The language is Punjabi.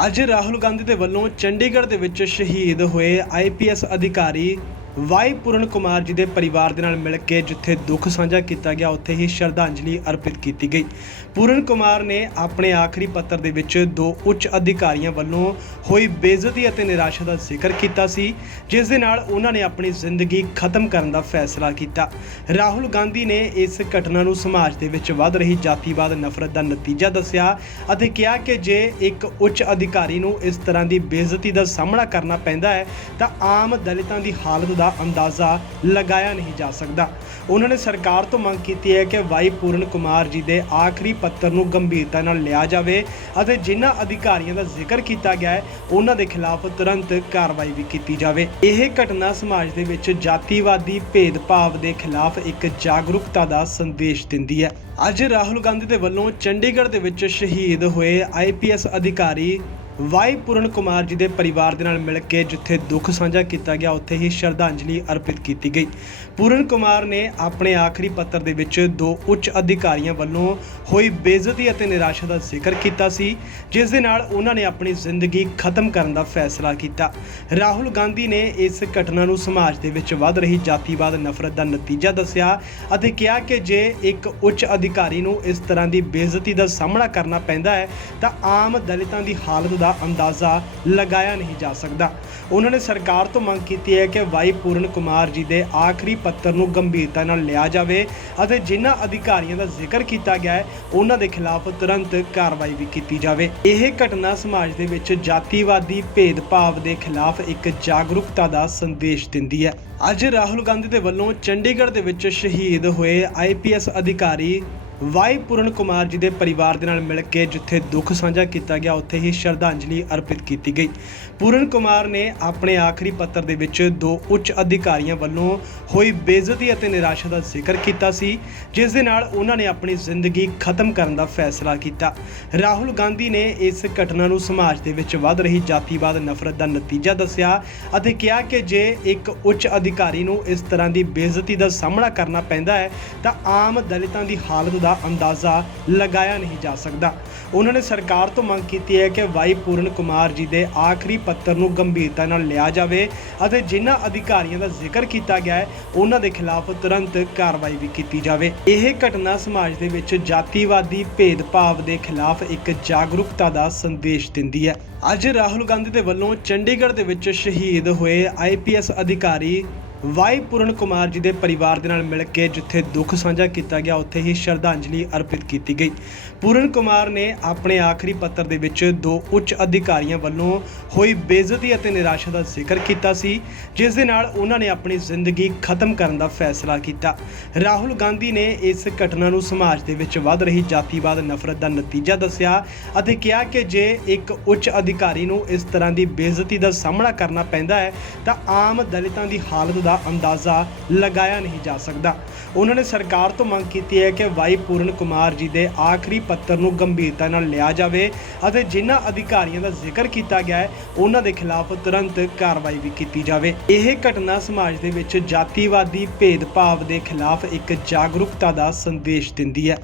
ਅੱਜ ਰਾਹੁਲ ਗਾਂਧੀ ਦੇ ਵੱਲੋਂ ਚੰਡੀਗੜ੍ਹ ਦੇ ਵਿੱਚ ਸ਼ਹੀਦ ਹੋਏ ਆਈਪੀਐਸ ਅਧਿਕਾਰੀ ਵਾਈ ਪੂਰਨ ਕੁਮਾਰ ਜੀ ਦੇ ਪਰਿਵਾਰ ਦੇ ਨਾਲ ਮਿਲ ਕੇ ਜਿੱਥੇ ਦੁੱਖ ਸਾਂਝਾ ਕੀਤਾ ਗਿਆ, ਉੱਥੇ ਹੀ ਸ਼ਰਧਾਂਜਲੀ ਅਰਪਿਤ ਕੀਤੀ ਗਈ। ਪੂਰਨ ਕੁਮਾਰ ਨੇ ਆਪਣੇ ਆਖਰੀ ਪੱਤਰ ਦੇ ਵਿੱਚ ਦੋ ਉੱਚ ਅਧਿਕਾਰੀਆਂ ਵੱਲੋਂ ਹੋਈ ਬੇਇੱਜ਼ਤੀ ਅਤੇ ਨਿਰਾਸ਼ਾ ਦਾ ਜ਼ਿਕਰ ਕੀਤਾ ਸੀ, ਜਿਸ ਦੇ ਨਾਲ ਉਹਨਾਂ ਨੇ ਆਪਣੀ ਜ਼ਿੰਦਗੀ ਖਤਮ ਕਰਨ ਦਾ ਫੈਸਲਾ ਕੀਤਾ। ਰਾਹੁਲ ਗਾਂਧੀ ਨੇ ਇਸ ਘਟਨਾ ਨੂੰ ਸਮਾਜ ਦੇ ਵਿੱਚ ਵੱਧ ਰਹੀ ਜਾਤੀਵਾਦ ਨਫ਼ਰਤ ਦਾ ਨਤੀਜਾ ਦੱਸਿਆ ਅਤੇ ਕਿਹਾ ਕਿ ਜੇ ਇੱਕ ਉੱਚ ਅਧਿਕਾਰੀ ਨੂੰ ਇਸ ਤਰ੍ਹਾਂ ਦੀ ਬੇਇੱਜ਼ਤੀ ਦਾ ਸਾਹਮਣਾ ਕਰਨਾ ਪੈਂਦਾ ਹੈ, ਤਾਂ ਆਮ ਦਲਿਤਾਂ ਦੀ ਹਾਲਤ ਦਾ ਅੰਦਾਜ਼ਾ ਲਗਾਇਆ ਨਹੀਂ ਜਾ ਸਕਦਾ। ਉਹਨਾਂ ਨੇ ਸਰਕਾਰ ਤੋਂ ਮੰਗ ਕੀਤੀ ਹੈ ਕਿ ਵਾਈ ਪੂਰਨ ਕੁਮਾਰ ਜੀ ਦੇ ਆਖਰੀ ਪੱਤਰ ਨੂੰ ਗੰਭੀਰਤਾ ਨਾਲ ਲਿਆ ਜਾਵੇ ਅਤੇ ਜਿਨ੍ਹਾਂ ਅਧਿਕਾਰੀਆਂ ਦਾ ਜ਼ਿਕਰ ਕੀਤਾ ਗਿਆ ਹੈ, ਉਹਨਾਂ ਦੇ ਖਿਲਾਫ ਤੁਰੰਤ ਕਾਰਵਾਈ ਵੀ ਕੀਤੀ ਜਾਵੇ। ਇਹ ਘਟਨਾ ਸਮਾਜ ਦੇ ਵਿੱਚ ਜਾਤੀਵਾਦੀ ਭੇਦਭਾਵ ਦੇ ਖਿਲਾਫ ਇੱਕ ਜਾਗਰੂਕਤਾ ਦਾ ਸੰਦੇਸ਼ ਦਿੰਦੀ ਹੈ। ਅੱਜ ਰਾਹੁਲ ਗਾਂਧੀ ਦੇ ਵੱਲੋਂ ਚੰਡੀਗੜ੍ਹ ਦੇ ਵਿੱਚ ਸ਼ਹੀਦ ਹੋਏ ਆਈਪੀਐਸ ਅਧਿਕਾਰੀ ਵਾਈ ਪੂਰਨ ਕੁਮਾਰ ਜੀ ਦੇ ਪਰਿਵਾਰ ਦੇ ਨਾਲ ਮਿਲ ਕੇ ਜਿੱਥੇ ਦੁੱਖ ਸਾਂਝਾ ਕੀਤਾ ਗਿਆ, ਉੱਥੇ ਹੀ ਸ਼ਰਧਾਂਜਲੀ ਅਰਪਿਤ ਕੀਤੀ ਗਈ। ਪੂਰਨ ਕੁਮਾਰ ਨੇ ਆਪਣੇ ਆਖਰੀ ਪੱਤਰ ਦੇ ਵਿੱਚ ਦੋ ਉੱਚ ਅਧਿਕਾਰੀਆਂ ਵੱਲੋਂ ਹੋਈ ਬੇਇੱਜ਼ਤੀ ਅਤੇ ਨਿਰਾਸ਼ਾ ਦਾ ਜ਼ਿਕਰ ਕੀਤਾ ਸੀ, ਜਿਸ ਦੇ ਨਾਲ ਉਹਨਾਂ ਨੇ ਆਪਣੀ ਜ਼ਿੰਦਗੀ ਖਤਮ ਕਰਨ ਦਾ ਫੈਸਲਾ ਕੀਤਾ। ਰਾਹੁਲ ਗਾਂਧੀ ਨੇ ਇਸ ਘਟਨਾ ਨੂੰ ਸਮਾਜ ਦੇ ਵਿੱਚ ਵੱਧ ਰਹੀ ਜਾਤੀਵਾਦ ਨਫ਼ਰਤ ਦਾ ਨਤੀਜਾ ਦੱਸਿਆ ਅਤੇ ਕਿਹਾ ਕਿ ਜੇ ਇੱਕ ਉੱਚ ਅਧਿਕਾਰੀ ਨੂੰ ਇਸ ਤਰ੍ਹਾਂ ਦੀ ਬੇਇੱਜ਼ਤੀ ਦਾ ਸਾਹਮਣਾ ਕਰਨਾ ਪੈਂਦਾ ਹੈ, ਤਾਂ ਆਮ ਦਲਿਤਾਂ ਦੀ ਹਾਲਤ ਦਾ ਅੰਦਾਜ਼ਾ ਲਗਾਇਆ ਨਹੀਂ ਜਾ ਸਕਦਾ। ਉਹਨਾਂ ਨੇ ਸਰਕਾਰ ਤੋਂ ਮੰਗ ਕੀਤੀ ਹੈ ਕਿ ਵਾਈ ਪੂਰਨ ਕੁਮਾਰ ਜੀ ਦੇ ਆਖਰੀ ਪੱਤਰ ਨੂੰ ਗੰਭੀਰਤਾ ਨਾਲ ਲਿਆ ਜਾਵੇ ਅਤੇ ਜਿਨ੍ਹਾਂ ਅਧਿਕਾਰੀਆਂ ਦਾ ਜ਼ਿਕਰ ਕੀਤਾ ਗਿਆ ਹੈ, ਉਹਨਾਂ ਦੇ ਖਿਲਾਫ ਤੁਰੰਤ ਕਾਰਵਾਈ ਵੀ ਕੀਤੀ ਜਾਵੇ। ਇਹ ਘਟਨਾ ਸਮਾਜ ਦੇ ਵਿੱਚ ਜਾਤੀਵਾਦੀ ਭੇਦਭਾਵ ਦੇ ਖਿਲਾਫ ਇੱਕ ਜਾਗਰੂਕਤਾ ਦਾ ਸੰਦੇਸ਼ ਦਿੰਦੀ ਹੈ। ਅੱਜ ਰਾਹੁਲ ਗਾਂਧੀ ਦੇ ਵੱਲੋਂ ਚੰਡੀਗੜ੍ਹ ਦੇ ਵਿੱਚ ਸ਼ਹੀਦ ਹੋਏ ਆਈਪੀਐਸ ਅਧਿਕਾਰੀ ਵਾਈ ਪੂਰਨ ਕੁਮਾਰ ਜੀ ਦੇ ਪਰਿਵਾਰ ਦੇ ਨਾਲ ਮਿਲ ਕੇ ਜਿੱਥੇ ਦੁੱਖ ਸਾਂਝਾ ਕੀਤਾ ਗਿਆ, ਉੱਥੇ ਹੀ ਸ਼ਰਧਾਂਜਲੀ ਅਰਪਿਤ ਕੀਤੀ ਗਈ। ਪੂਰਨ ਕੁਮਾਰ ਨੇ ਆਪਣੇ ਆਖਰੀ ਪੱਤਰ ਦੇ ਵਿੱਚ ਦੋ ਉੱਚ ਅਧਿਕਾਰੀਆਂ ਵੱਲੋਂ ਹੋਈ ਬੇਇੱਜ਼ਤੀ ਅਤੇ ਨਿਰਾਸ਼ਾ ਦਾ ਜ਼ਿਕਰ ਕੀਤਾ ਸੀ, ਜਿਸ ਦੇ ਨਾਲ ਉਹਨਾਂ ਨੇ ਆਪਣੀ ਜ਼ਿੰਦਗੀ ਖਤਮ ਕਰਨ ਦਾ ਫੈਸਲਾ ਕੀਤਾ। ਰਾਹੁਲ ਗਾਂਧੀ ਨੇ ਇਸ ਘਟਨਾ ਨੂੰ ਸਮਾਜ ਦੇ ਵਿੱਚ ਵੱਧ ਰਹੀ ਜਾਤੀਵਾਦ ਨਫ਼ਰਤ ਦਾ ਨਤੀਜਾ ਦੱਸਿਆ ਅਤੇ ਕਿਹਾ ਕਿ ਜੇ ਇੱਕ ਉੱਚ ਅਧਿਕਾਰੀ ਨੂੰ ਇਸ ਤਰ੍ਹਾਂ ਦੀ ਬੇਇੱਜ਼ਤੀ ਦਾ ਸਾਹਮਣਾ ਕਰਨਾ ਪੈਂਦਾ ਹੈ, ਤਾਂ ਆਮ ਦਲਿਤਾਂ ਦੀ ਹਾਲਤ ਦਾ ਦਾ ਅੰਦਾਜ਼ਾ ਲਗਾਇਆ ਨਹੀਂ ਜਾ ਸਕਦਾ। ਉਹਨਾਂ ਨੇ ਸਰਕਾਰ ਤੋਂ ਮੰਗ ਕੀਤੀ ਹੈ ਕਿ ਵਾਈ ਪੂਰਨ ਕੁਮਾਰ ਜੀ ਦੇ ਆਖਰੀ ਪੱਤਰ ਨੂੰ ਗੰਭੀਰਤਾ ਨਾਲ ਲਿਆ ਜਾਵੇ ਅਤੇ ਜਿਨ੍ਹਾਂ ਅਧਿਕਾਰੀਆਂ ਦਾ ਜ਼ਿਕਰ ਕੀਤਾ ਗਿਆ ਹੈ, ਉਹਨਾਂ ਦੇ ਖਿਲਾਫ ਤੁਰੰਤ ਕਾਰਵਾਈ ਵੀ ਕੀਤੀ ਜਾਵੇ। ਇਹ ਘਟਨਾ ਸਮਾਜ ਦੇ ਵਿੱਚ ਜਾਤੀਵਾਦੀ ਭੇਦਭਾਵ ਦੇ ਖਿਲਾਫ ਇੱਕ ਜਾਗਰੂਕਤਾ ਦਾ ਸੰਦੇਸ਼ ਦਿੰਦੀ ਹੈ। ਅੱਜ ਰਾਹੁਲ ਗਾਂਧੀ ਦੇ ਵੱਲੋਂ ਚੰਡੀਗੜ੍ਹ ਦੇ ਵਿੱਚ ਸ਼ਹੀਦ ਹੋਏ ਆਈਪੀਐਸ ਅਧਿਕਾਰੀ ਵਾਈ ਪੂਰਨ ਕੁਮਾਰ ਜੀ ਦੇ ਪਰਿਵਾਰ ਦੇ ਨਾਲ ਮਿਲ ਕੇ ਜਿੱਥੇ ਦੁੱਖ ਸਾਂਝਾ ਕੀਤਾ ਗਿਆ, ਉੱਥੇ ਹੀ ਸ਼ਰਧਾਂਜਲੀ ਅਰਪਿਤ ਕੀਤੀ ਗਈ। ਪੂਰਨ ਕੁਮਾਰ ਨੇ ਆਪਣੇ ਆਖਰੀ ਪੱਤਰ ਦੇ ਵਿੱਚ ਦੋ ਉੱਚ ਅਧਿਕਾਰੀਆਂ ਵੱਲੋਂ ਹੋਈ ਬੇਇੱਜ਼ਤੀ ਅਤੇ ਨਿਰਾਸ਼ਾ ਦਾ ਜ਼ਿਕਰ ਕੀਤਾ ਸੀ, ਜਿਸ ਦੇ ਨਾਲ ਉਹਨਾਂ ਨੇ ਆਪਣੀ ਜ਼ਿੰਦਗੀ ਖਤਮ ਕਰਨ ਦਾ ਫੈਸਲਾ ਕੀਤਾ। ਰਾਹੁਲ ਗਾਂਧੀ ਨੇ ਇਸ ਘਟਨਾ ਨੂੰ ਸਮਾਜ ਦੇ ਵਿੱਚ ਵੱਧ ਰਹੀ ਜਾਤੀਵਾਦ ਨਫ਼ਰਤ ਦਾ ਨਤੀਜਾ ਦੱਸਿਆ ਅਤੇ ਕਿਹਾ ਕਿ ਜੇ ਇੱਕ ਉੱਚ ਅਧਿਕਾਰੀ ਨੂੰ ਇਸ ਤਰ੍ਹਾਂ ਦੀ ਬੇਇੱਜ਼ਤੀ ਦਾ ਸਾਹਮਣਾ ਕਰਨਾ ਪੈਂਦਾ ਹੈ, ਤਾਂ ਆਮ ਦਲਿਤਾਂ ਦੀ ਹਾਲਤ ਦਾ ਅੰਦਾਜ਼ਾ ਲਗਾਇਆ ਨਹੀਂ ਜਾ ਸਕਦਾ। ਉਹਨਾਂ ਨੇ ਸਰਕਾਰ ਤੋਂ ਮੰਗ ਕੀਤੀ ਹੈ ਕਿ ਵਾਈ ਪੂਰਨ ਕੁਮਾਰ ਜੀ ਦੇ ਆਖਰੀ ਪੱਤਰ ਨੂੰ ਗੰਭੀਰਤਾ ਨਾਲ ਲਿਆ ਜਾਵੇ ਅਤੇ ਜਿਨ੍ਹਾਂ ਅਧਿਕਾਰੀਆਂ ਦਾ ਜ਼ਿਕਰ ਕੀਤਾ ਗਿਆ ਹੈ, ਉਹਨਾਂ ਦੇ ਖਿਲਾਫ ਤੁਰੰਤ ਕਾਰਵਾਈ ਵੀ ਕੀਤੀ ਜਾਵੇ। ਇਹ ਘਟਨਾ ਸਮਾਜ ਦੇ ਵਿੱਚ ਜਾਤੀਵਾਦੀ ਭੇਦਭਾਵ ਦੇ ਖਿਲਾਫ ਇੱਕ ਜਾਗਰੂਕਤਾ ਦਾ ਸੰਦੇਸ਼ ਦਿੰਦੀ ਹੈ।